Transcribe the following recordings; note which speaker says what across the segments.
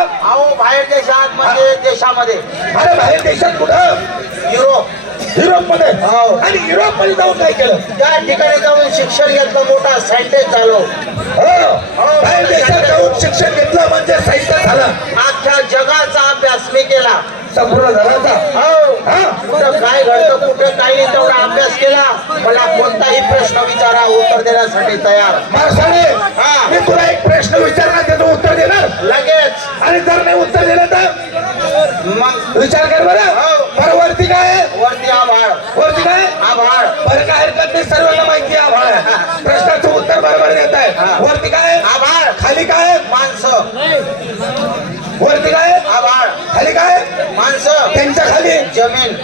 Speaker 1: अहो बाहेर देशात म्हणजे देशामध्ये.
Speaker 2: अरे बाहेर देशात कुठं?
Speaker 1: युरोप.
Speaker 2: युरोपमध्ये
Speaker 1: हो.
Speaker 2: आणि युरोपमध्ये जाऊन काय केलं?
Speaker 1: त्या ठिकाणी जाऊन शिक्षण घेतलं मोठा सायंटिस्ट झालो.
Speaker 2: हो. बाहेर देशात जाऊन शिक्षण घेतलं म्हणजे साहित्य झालं.
Speaker 1: अख्ख्या जगाचा अभ्यास मी केला.
Speaker 2: संपूर्ण जगाचा?
Speaker 1: हो.
Speaker 2: हा?
Speaker 1: कुठं काय घडतं कुठं काही नाही तेवढा अभ्यास केला. मला कोणताही प्रश्न विचारा उत्तर देण्यासाठी तयार.
Speaker 2: माणसाने
Speaker 1: हा.
Speaker 2: मी तुला एक प्रश्न विचारणार आणि जर नाही उत्तर दिलं तर विचार कर बरं
Speaker 1: हो.
Speaker 2: बरं वरती काय?
Speaker 1: वरती आभाळ
Speaker 2: वरती काय
Speaker 1: आभाळ
Speaker 2: बरं काय हरकत नाही सर्वांना माहिती आहे आभाळ प्रश्नाचं उत्तर बरोबर देत आहे. वरती काय?
Speaker 1: आभाळ
Speaker 2: खाली काय?
Speaker 1: माणसं
Speaker 2: वरती काय?
Speaker 1: आभाळ
Speaker 2: खाली काय?
Speaker 1: माणसं
Speaker 2: त्यांच्या खाली
Speaker 1: जमीन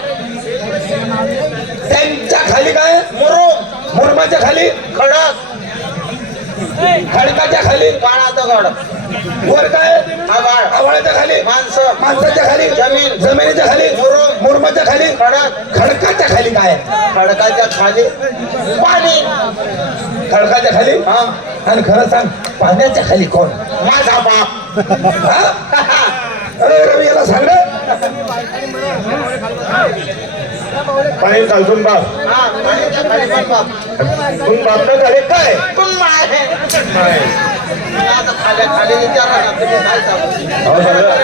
Speaker 2: त्यांच्या खाली काय?
Speaker 1: मुरुम
Speaker 2: मुरमाच्या खाली
Speaker 1: खडक
Speaker 2: खडकाच्या खाली.
Speaker 1: काळा दगड
Speaker 2: वर काय?
Speaker 1: आभाळ.
Speaker 2: खाली.
Speaker 1: माणसं.
Speaker 2: माणसाच्या खाली.
Speaker 1: जमीन.
Speaker 2: जमिनीच्या खाली.
Speaker 1: मुरुम.
Speaker 2: मुरमाच्या खाली.
Speaker 1: खडक.
Speaker 2: खडकाच्या खाली काय?
Speaker 1: खडकाच्या खाली. पाणी.
Speaker 2: खडकाच्या खाली?
Speaker 1: हा.
Speaker 2: आणि खरं सांग पाण्याच्या खाली कोण?
Speaker 1: माझा बाप?
Speaker 2: अरे रवी याला सांग रे. पाणी बाप.
Speaker 1: हा बाप
Speaker 2: ना झाले काय?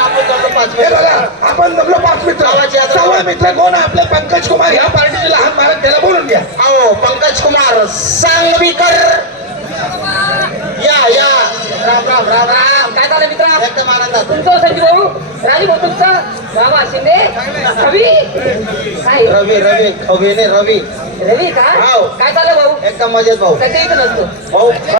Speaker 1: आपण पाच
Speaker 2: हे बघा आपण जमलो पाच मित्र. सवळ मित्र कोण? आपले पंकज कुमार ह्या पार्टीचे लहान महाराज त्याला बोलून घ्या.
Speaker 1: आओ पंकज कुमार सांगवीकर. या या. राम राम राम राम.
Speaker 3: मित्रा
Speaker 1: एकदम आनंदात
Speaker 3: तुमचं संजीव भाऊ राणी भाऊ तुमचा मामा शिंदे रवी? काय?
Speaker 1: रवी रवी खवेने रवी.
Speaker 3: रवी का. काय चाललं भाऊ?
Speaker 1: एकदम मजेत भाऊ.
Speaker 3: कधी इथं नसतो
Speaker 1: भाऊ.